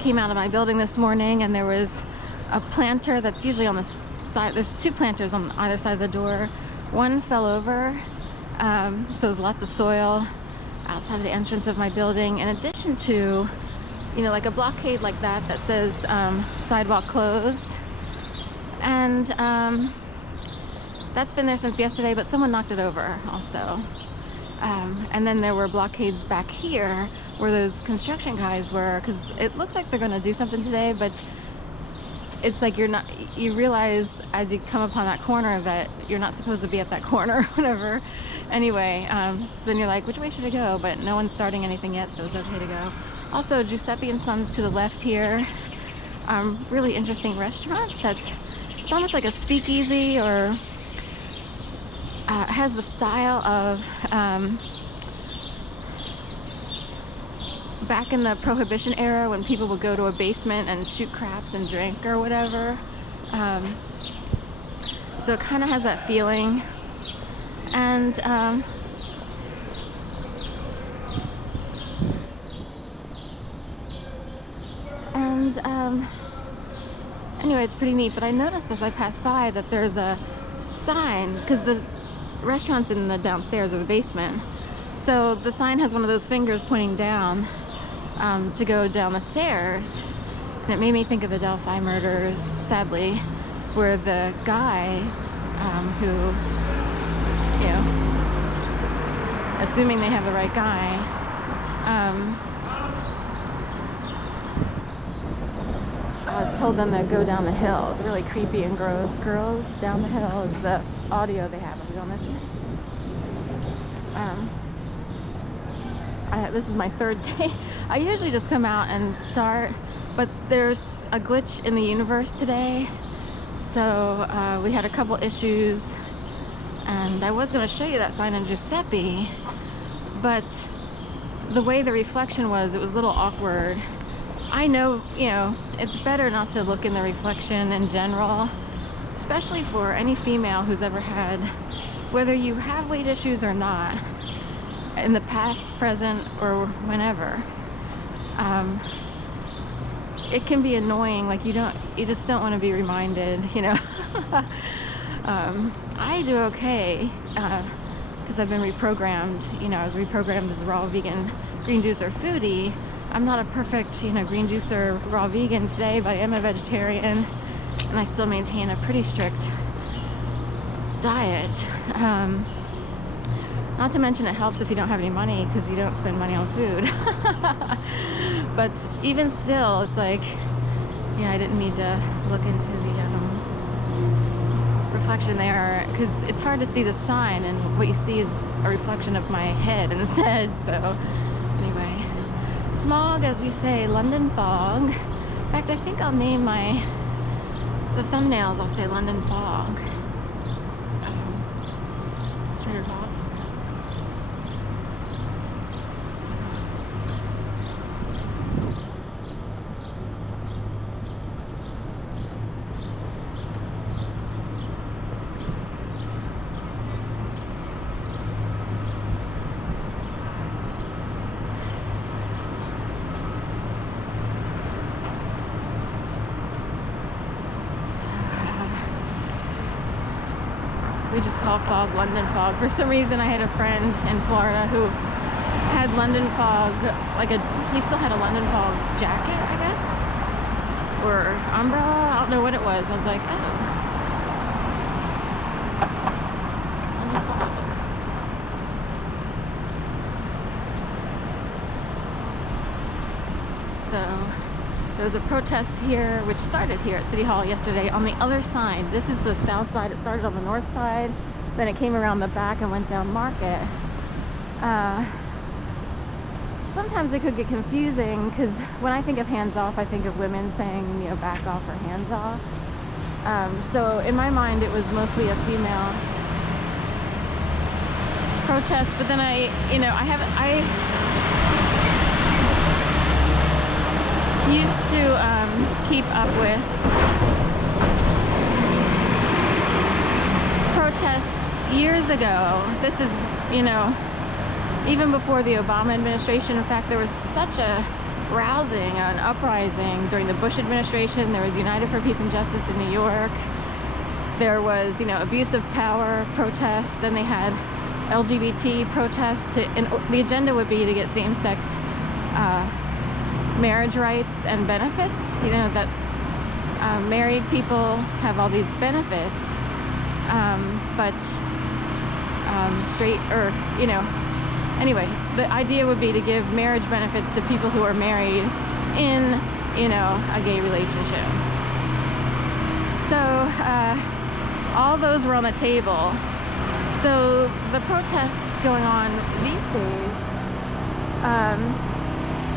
came out of my building this morning, and there was a planter that's usually on the side. There's two planters on either side of the door. One fell over, so there's lots of soil outside of the entrance of my building, in addition to, you know, like a blockade like that that says sidewalk closed. And that's been there since yesterday, but someone knocked it over also. And then there were blockades back here where those construction guys were, because it looks like they're going to do something today, but it's like you realize as you come upon that corner that you're not supposed to be at that corner or whatever. Anyway, so then you're like, which way should I go? But no one's starting anything yet, so it's okay to go. Also, Giuseppe and Sons to the left here. Really interesting restaurant it's almost like a speakeasy, or has the style of back in the Prohibition era when people would go to a basement and shoot craps and drink or whatever. So it kind of has that feeling. And anyway, it's pretty neat. But I noticed as I passed by that there's a sign, because the restaurant's in the downstairs or the basement, so the sign has one of those fingers pointing down to go down the stairs, and it made me think of the Delphi murders, sadly, where the guy who, you know, assuming they have the right guy, told them to go down the hill. It's really creepy and gross. Girls down the hill is the audio they have. Are we on this one? This is my third day. I usually just come out and start, but there's a glitch in the universe today. So we had a couple issues, and I was going to show you that sign in Giuseppe, but the way the reflection was, it was a little awkward. I know, you know, it's better not to look in the reflection in general, especially for any female who's ever had, whether you have weight issues or not, in the past, present, or whenever. It can be annoying, like you just don't want to be reminded, you know. I do okay, because I've been reprogrammed. You know, I was reprogrammed as a raw vegan green juicer foodie. I'm not a perfect, you know, green juicer raw vegan today, but I am a vegetarian, and I still maintain a pretty strict diet. Not to mention it helps if you don't have any money, because you don't spend money on food. But even still, it's like, yeah, I didn't need to look into the reflection there, because it's hard to see the sign, and what you see is a reflection of my head instead. So anyway, smog, as we say, London fog. In fact, I think I'll name the thumbnails, I'll say London fog. Trader Boss. We just call fog London fog. For some reason, I had a friend in Florida who had London fog, he still had a London fog jacket, I guess, or umbrella. I don't know what it was. I was like, oh, London fog. So there was a protest here, which started here at City Hall yesterday on the other side. This is the south side. It started on the north side, then it came around the back and went down Market. Sometimes it could get confusing, because when I think of hands off, I think of women saying, you know, back off or hands off. So in my mind, it was mostly a female protest, but then I used to keep up with protests years ago. This is, you know, even before the Obama administration. In fact, there was such a rousing, an uprising during the Bush administration. There was United for Peace and Justice in New York. There was, abuse of power protests. Then they had LGBT protests. And the agenda would be to get same-sex marriage rights and benefits. That married people have all these benefits, but straight, or anyway, the idea would be to give marriage benefits to people who are married in a gay relationship. So all those were on the table. So the protests going on these days,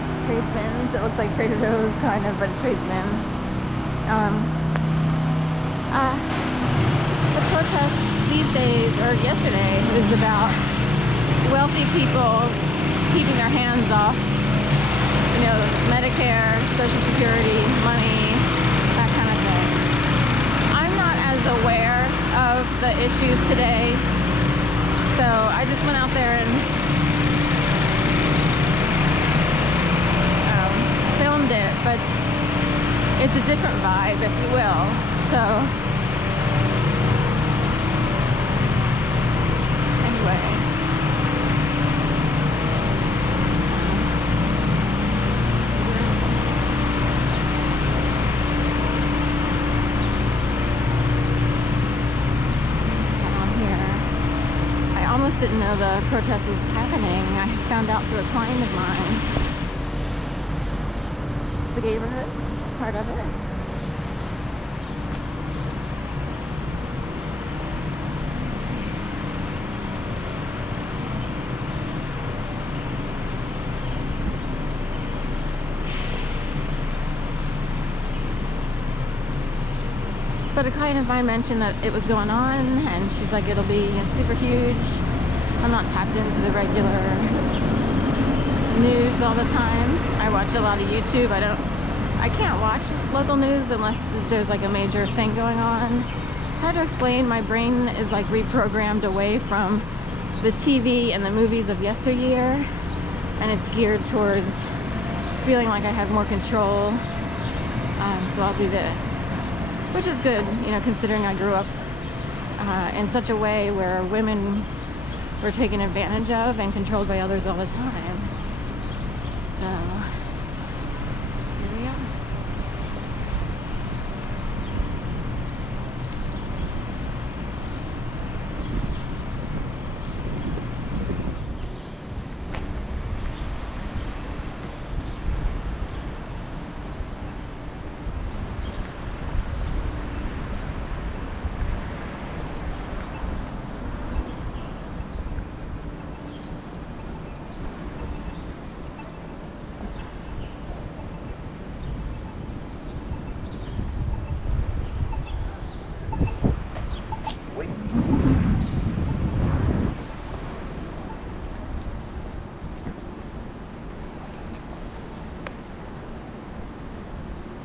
it's tradesmen's. It looks like Trader Joe's kind of, but it's tradesmen's. The protests these days, or yesterday, was about wealthy people keeping their hands off, Medicare, Social Security, money, that kind of thing. I'm not as aware of the issues today, so I just went out there and filmed it, but it's a different vibe, if you will. So anyway, down here, I almost didn't know the protest was happening. I found out through a client of mine. It's the neighborhood part of it. But a client of mine mentioned that it was going on, and she's like, it'll be super huge. I'm not tapped into the regular news all the time. I watch a lot of YouTube. I can't watch local news unless there's like a major thing going on. It's hard to explain. My brain is like reprogrammed away from the TV and the movies of yesteryear, and it's geared towards feeling like I have more control. So I'll do this, which is good, considering I grew up in such a way where women were taken advantage of and controlled by others all the time. So